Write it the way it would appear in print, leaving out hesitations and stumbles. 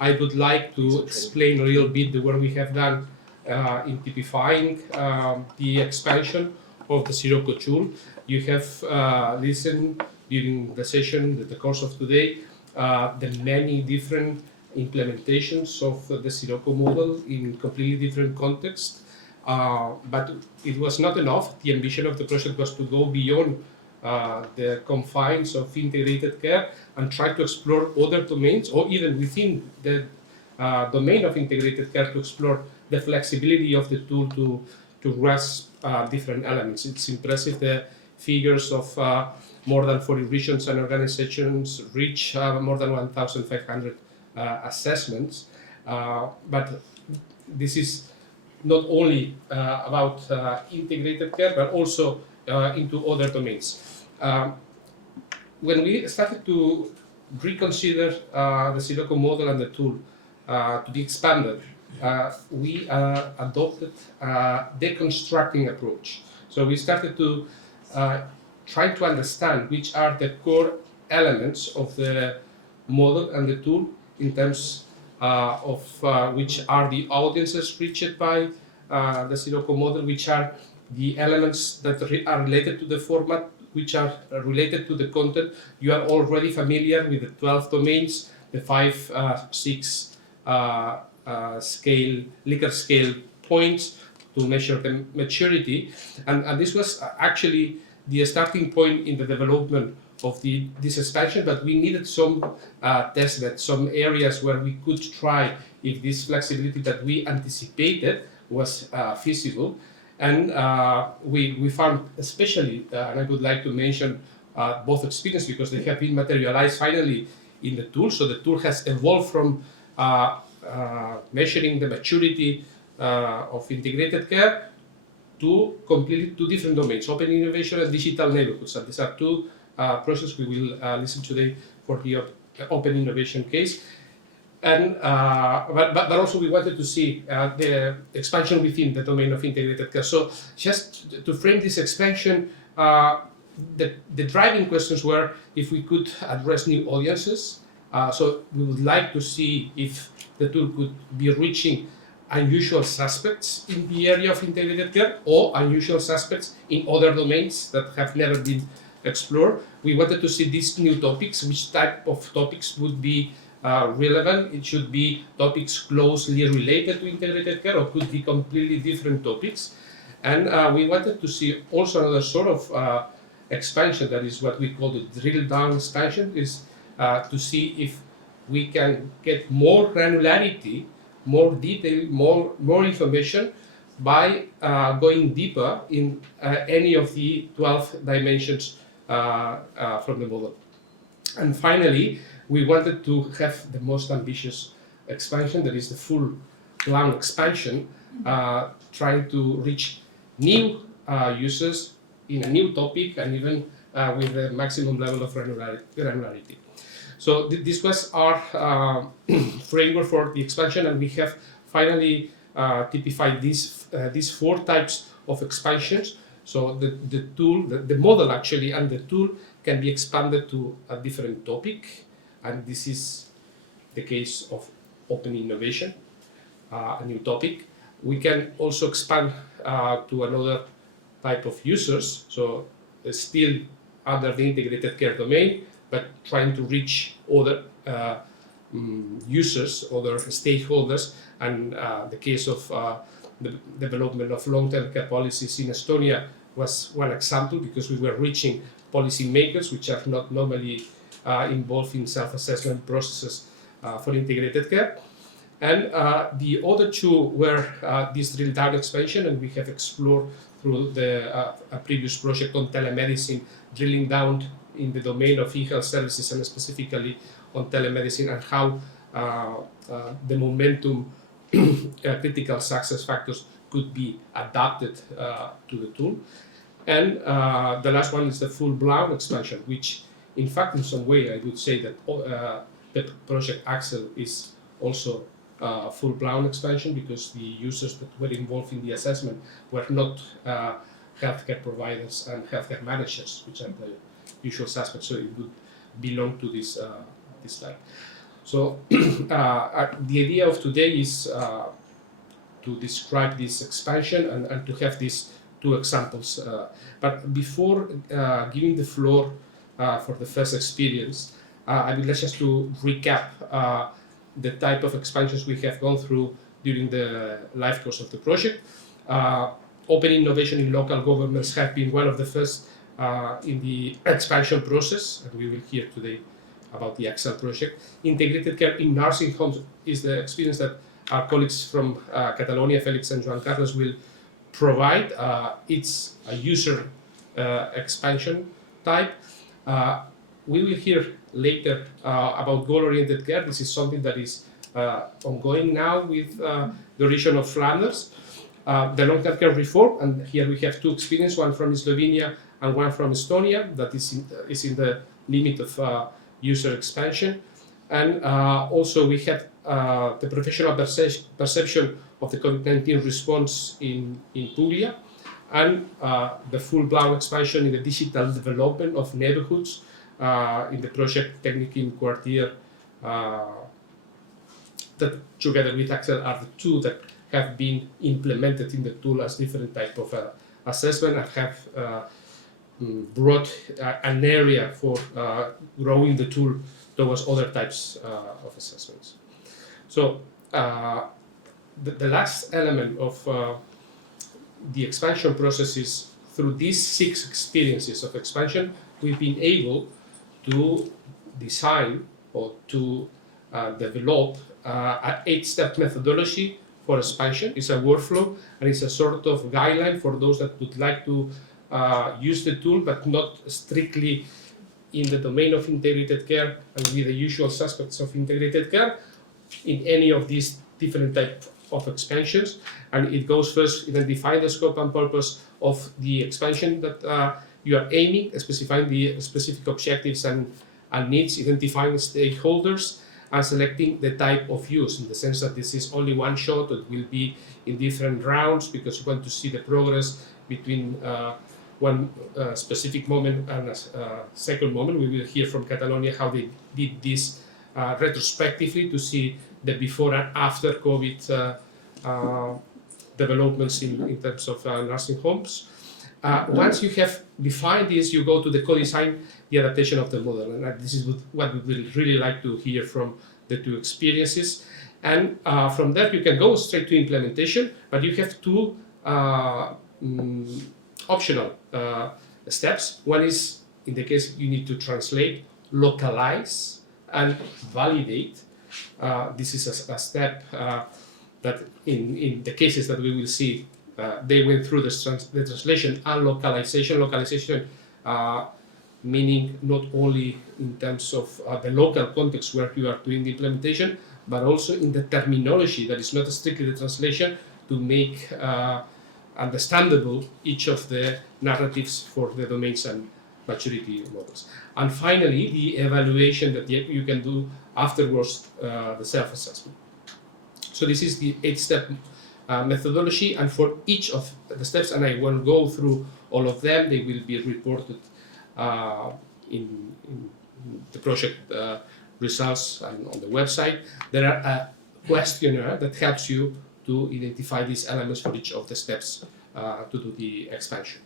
I would like to explain a little bit the work we have done in typifying the expansion of the Scirocco tool. You have listened during the session, the course of today, the many different implementations of the Scirocco model in completely different contexts. But it was not enough. The ambition of the project was to go beyond the confines of integrated care and try to explore other domains, or even within the domain of integrated care, to explore the flexibility of the tool to grasp different elements. It's impressive the figures of more than 40 regions and organizations reach more than 1,500 assessments. But this is not only about integrated care, but also into other domains. When we started to reconsider the Scirocco model and the tool to be expanded, we adopted a deconstructing approach. So we started to try to understand which are the core elements of the model and the tool in terms of which are the audiences reached by the Scirocco model, which are the elements that are related to the format, which are related to the content. You are already familiar with the 12 domains, the 5, 6 Likert scale points to measure the maturity. And this was actually the starting point in the development of this expansion, but we needed some test beds, some areas where we could try if this flexibility that we anticipated was feasible. And we found, especially, and I would like to mention both experiences because they have been materialized finally in the tool. So the tool has evolved from measuring the maturity of integrated care to completely two different domains: open innovation and digital neighborhoods. And these are two processes we will listen today for the open innovation case. And but also we wanted to see the expansion within the domain of integrated care. So just to frame this expansion, the driving questions were if we could address new audiences. So we would like to see if the tool could be reaching unusual suspects in the area of integrated care or unusual suspects in other domains that have never been explored. We wanted to see these new topics, which type of topics would be relevant. It should be topics closely related to integrated care or could be completely different topics. And we wanted to see also another sort of expansion, that is what we call the drill down expansion, is to see if we can get more granularity, more detail, more information by going deeper in any of the 12 dimensions from the model. And finally, we wanted to have the most ambitious expansion, that is the full blown expansion, trying to reach new users in a new topic and even with the maximum level of granularity. So this was our framework for the expansion, and we have finally typified these 4 types of expansions. So the tool, the model actually, and the tool can be expanded to a different topic, and this is the case of open innovation, a new topic. We can also expand to another type of users, so still under the integrated care domain, but trying to reach other users, other stakeholders. And the case of the development of long-term care policies in Estonia was one example, because we were reaching policymakers which are not normally involved in self-assessment processes for integrated care. And the other 2 were this drill down expansion, and we have explored through the a previous project on telemedicine, drilling down in the domain of e-health services and specifically on telemedicine, and how the momentum critical success factors could be adapted to the tool. And the last one is the full-blown expansion, which in fact in some way I would say that the project Axel is also full-blown expansion, because the users that were involved in the assessment were not healthcare providers and healthcare managers, which are the usual suspects, so it would belong to this slide. So the idea of today is to describe this expansion and to have these two examples. But before giving the floor for the first experience, I would like just to recap the type of expansions we have gone through during the life course of the project. Open innovation in local governments have been one of the first in the expansion process, and we will hear today about the Excel project. Integrated care in nursing homes is the experience that our colleagues from Catalonia, Felix and Joan Carlos, will provide. It's a user expansion type. We will hear later about goal-oriented care. This is something that is ongoing now with the region of Flanders. The long-term care reform, and here we have two experiences, one from Slovenia and one from Estonia, that is in the limit of user expansion. And also we had the professional perception of the COVID-19 response in Puglia, and the full-blown expansion in the digital development of neighborhoods in the project Technique in Quartier, that together with Excel are the two that have been implemented in the tool as different type of assessment and have brought an area for growing the tool towards other types of assessments. So the last element of the expansion process is through these 6 experiences of expansion, we've been able to design or to develop an 8-step methodology for expansion. It's a workflow and it's a sort of guideline for those that would like to use the tool, but not strictly in the domain of integrated care and with the usual suspects of integrated care in any of these different types of expansions. And it goes first, identify the scope and purpose of the expansion that you are aiming, specifying the specific objectives and needs, identifying stakeholders, and selecting the type of use, in the sense that this is only one shot. It will be in different rounds because you want to see the progress between one specific moment and a second moment. We will hear from Catalonia how they did this retrospectively to see the before and after COVID developments in terms of nursing homes. Once you have defined this, you go to the co-design, the adaptation of the model. And this is what we would really like to hear from the two experiences. And from there, you can go straight to implementation, but you have two optional steps. One is, in the case you need to translate, localize, and validate. This is a step that in the cases that we will see, they went through the translation and localization. Localization meaning not only in terms of the local context where you are doing the implementation, but also in the terminology that is not strictly the translation, to make understandable each of the narratives for the domains and maturity models. And finally, the evaluation that you can do afterwards, the self-assessment. So this is the 8-step methodology, and for each of the steps, and I won't go through all of them, they will be reported in the project results and on the website. There are a questionnaire that helps you to identify these elements for each of the steps to do the expansion.